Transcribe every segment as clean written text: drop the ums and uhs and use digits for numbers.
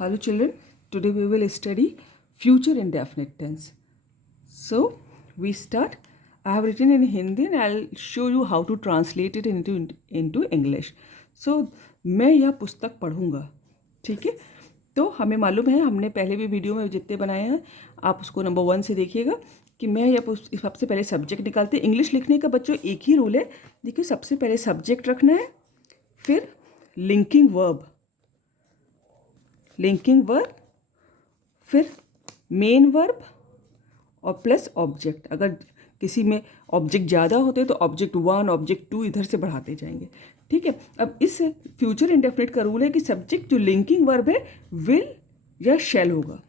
Hello children, today we will study future indefinite tense. So we start. I have written in Hindi and I'll show you how to translate it into English. So मैं यह पुस्तक पढ़ूंगा, ठीक है। तो हमें मालूम है, हमने पहले भी वीडियो में जितने बनाए हैं आप उसको नंबर 1 से देखिएगा कि मैं यह सबसे पहले सब्जेक्ट निकालते हैं। इंग्लिश लिखने का बच्चों एक ही रूल है, देखिए सबसे पहले सब्जेक्ट रखना है, फिर लिंकिंग वर्ब, फिर मेन वर्ब और प्लस ऑब्जेक्ट। अगर किसी में ऑब्जेक्ट ज़्यादा होते तो ऑब्जेक्ट 1 ऑब्जेक्ट 2 इधर से बढ़ाते जाएंगे, ठीक है। अब इस फ्यूचर इंडेफिनिट का रूल है कि सब्जेक्ट जो लिंकिंग वर्ब है विल या शैल होगा,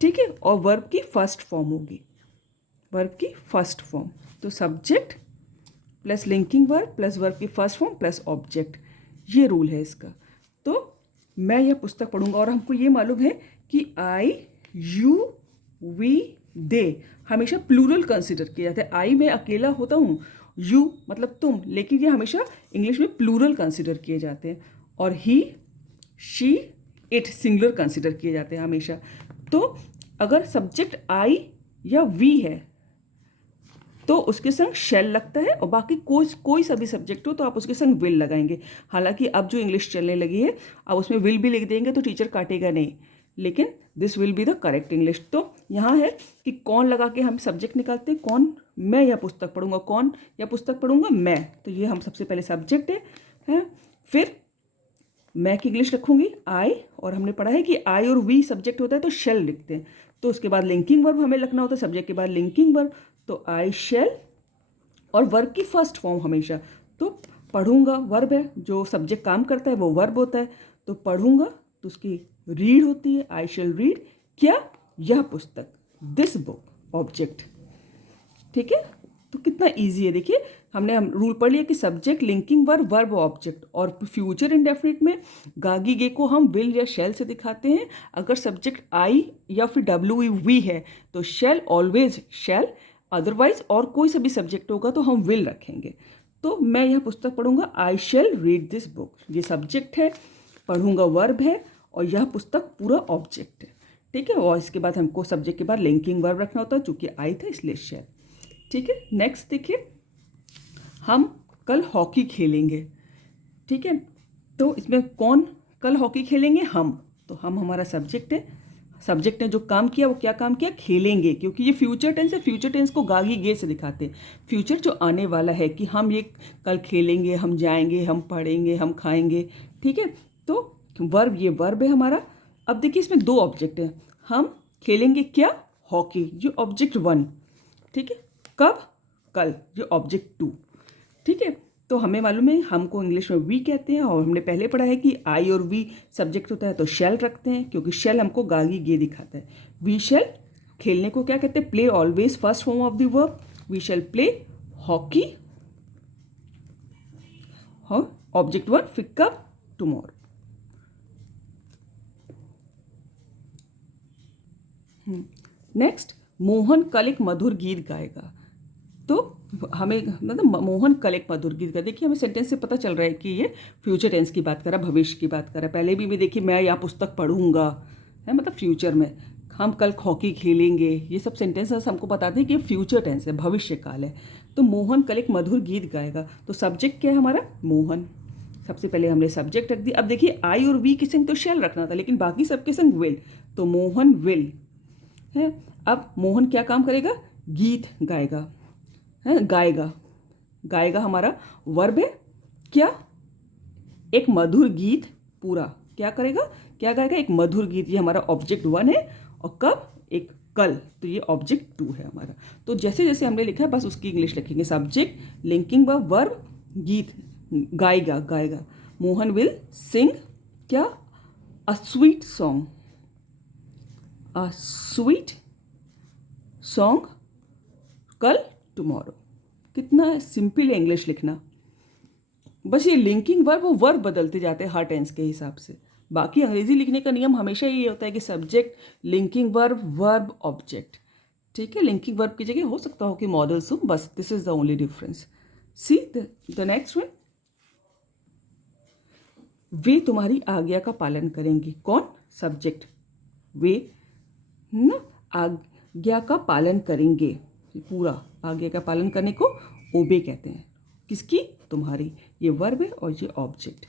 ठीक है, और वर्ब की फर्स्ट फॉर्म होगी, वर्ब की फर्स्ट फॉर्म। तो subject plus linking verb plus verb की फर्स्ट फॉर्म प्लस ऑब्जेक्ट, ये रूल है इसका। तो मैं यह पुस्तक पढ़ूंगा और हमको ये मालूम है कि आई, यू, वी, दे हमेशा प्लूरल कंसिडर किया जाता है। आई मैं अकेला होता हूँ, यू मतलब तुम, लेकिन ये हमेशा इंग्लिश में प्लूरल कंसिडर किए जाते हैं। और ही, शी, इट सिंगुलर कंसिडर किए जाते हैं हमेशा। तो अगर सब्जेक्ट आई या वी है तो उसके संग शेल लगता है, और बाकी कोई सा भी सब्जेक्ट हो तो आप उसके संग विल लगाएंगे। हालांकि अब जो इंग्लिश चलने लगी है अब उसमें विल भी लिख देंगे तो टीचर काटेगा नहीं, लेकिन this will be the correct English. तो यहाँ है कि कौन लगा के हम सब्जेक्ट निकालते हैं, कौन, मैं यह पुस्तक पढ़ूंगा, कौन यह पुस्तक पढ़ूंगा, मैं। तो ये हम सबसे पहले सब्जेक्ट है। फिर मैं की इंग्लिश रखूंगी आई, और हमने पढ़ा है कि आई और वी सब्जेक्ट होता है तो शेल लिखते हैं। तो उसके बाद लिंकिंग वर्ब हमें लिखना होता है, सब्जेक्ट के बाद लिंकिंग वर्ब, तो आई शेल, और वर्ब की फर्स्ट फॉर्म हमेशा। तो पढ़ूंगा वर्ब है, जो सब्जेक्ट काम करता है वो वर्ब होता है। तो पढ़ूंगा तो उसकी रीड होती है, आई शेल रीड, क्या, यह पुस्तक, दिस बुक, ऑब्जेक्ट, ठीक है। तो कितना इजी है, देखिए हमने रूल पढ़ लिया कि subject linking verb verb object. और फ्यूचर इंडेफिनिट में गागी गे को हम विल या शेल से दिखाते हैं। अगर सब्जेक्ट आई या फिर डब्ल्यू वी है तो शेल, ऑलवेज शेल, अदरवाइज और कोई सा भी सब्जेक्ट होगा तो हम विल रखेंगे। तो मैं यह पुस्तक पढ़ूंगा, I shall read this book, ये सब्जेक्ट है, पढ़ूंगा वर्ब है, और यह पुस्तक पूरा ऑब्जेक्ट है, ठीक है। और इसके बाद हमको सब्जेक्ट के बाद लिंकिंग वर्ब रखना होता है, चूंकि आई था इसलिए शेल, ठीक है। नेक्स्ट देखिए, हम कल हॉकी खेलेंगे, ठीक है। तो इसमें कौन कल हॉकी खेलेंगे, हम। तो हम हमारा सब्जेक्ट है, सब्जेक्ट ने जो काम किया वो क्या काम किया, खेलेंगे, क्योंकि ये फ्यूचर टेंस है। फ्यूचर टेंस को गागी गे से दिखाते हैं, फ्यूचर जो आने वाला है कि हम ये कल खेलेंगे, हम जाएंगे, हम पढ़ेंगे, हम खाएंगे, ठीक है। तो वर्ब, ये वर्ब है हमारा। अब देखिए इसमें दो ऑब्जेक्ट हैं, हम खेलेंगे क्या, हॉकी, जो ऑब्जेक्ट 1, ठीक है। कब, कल, जो ऑब्जेक्ट 2, ठीक है। तो हमें मालूम है हमको इंग्लिश में वी कहते हैं, और हमने पहले पढ़ा है कि आई और वी सब्जेक्ट होता है तो शेल रखते हैं, क्योंकि शेल हमको गागी गे दिखाता है। वी शेल, खेलने को क्या कहते हैं, play, always first form of the verb, we shall play hockey, object 1 फिर कब, टुमारो। नेक्स्ट, मोहन कल एक मधुर गीत गाएगा। तो हमें मतलब मोहन कल एक मधुर गीत गाएगा, देखिए हमें सेंटेंस से पता चल रहा है कि ये फ्यूचर टेंस की बात कर रहा है, भविष्य की बात कर रहा है। पहले भी देखिए मैं यह पुस्तक पढ़ूंगा है, मतलब फ्यूचर में, हम कल हॉकी खेलेंगे, ये सब सेंटेंसेस हमको बताते हैं कि फ्यूचर टेंस है, भविष्य काल है। तो मोहन कल एक मधुर गीत गाएगा, तो सब्जेक्ट क्या है हमारा, मोहन। सबसे पहले हमने सब्जेक्ट रख दिया। अब देखिए आई और वी के संग तो शेल रखना था, लेकिन बाकी सबके संग विल, तो मोहन विल है। अब मोहन क्या काम करेगा, गीत गाएगा, है, गाएगा, गाएगा हमारा वर्ब है, क्या, एक मधुर गीत पूरा, क्या करेगा, क्या गाएगा, एक मधुर गीत, ये हमारा ऑब्जेक्ट 1 है। और कब, एक कल, तो ये ऑब्जेक्ट 2 है हमारा। तो जैसे जैसे हमने लिखा है बस उसकी इंग्लिश लिखेंगे, सब्जेक्ट लिंकिंग वर्ब, गीत, गाएगा, गाएगा, मोहन विल सिंग, क्या, a sweet song, a sweet song, कल, टुमारो। कितना सिंपल है इंग्लिश लिखना, बस ये लिंकिंग वर्ब वो वर्ब बदलते जाते हैं हर टेंस के हिसाब से। बाकी अंग्रेजी लिखने का नियम हमेशा ये होता है कि subject linking verb verb object, ठीक है। लिंकिंग वर्ब की जगह हो सकता हो कि मॉडल्स हो, बस this is the only difference. See the next one, वे तुम्हारी आज्ञा का पालन करेंगे। कौन? सब्जेक्ट। वे ना आज्ञा का पालन करेंगे, पूरा आज्ञा का पालन करने को ओबे कहते हैं। किसकी? तुम्हारी। ये वर्ब है और ये ऑब्जेक्ट।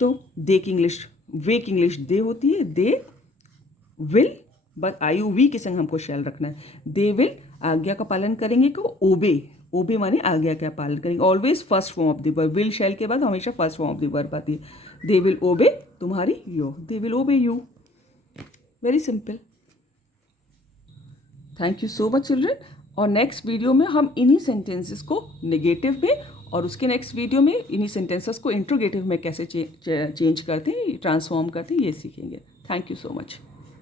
तो दे की इंग्लिश, वे की इंग्लिश दे होती है। दे विल, बस आयु वी के संग हमको शैल रखना है। दे विल आज्ञा का पालन करेंगे को ओबे, ओबे माने आज्ञा का पालन करेंगे। Always first form of the verb, will shall के बाद हमेशा first form of the verb आती है। दे विल ओबे तुम्हारी यो, they will obey you. Very simple. Thank you so much children. और नेक्स्ट वीडियो में हम इन्हीं सेंटेंसेस को नेगेटिव में, और उसके नेक्स्ट वीडियो में इन्हीं सेंटेंसेस को इंट्रोगेटिव में कैसे चेंज करते हैं, ट्रांसफॉर्म करते हैं, ये सीखेंगे। Thank you so much.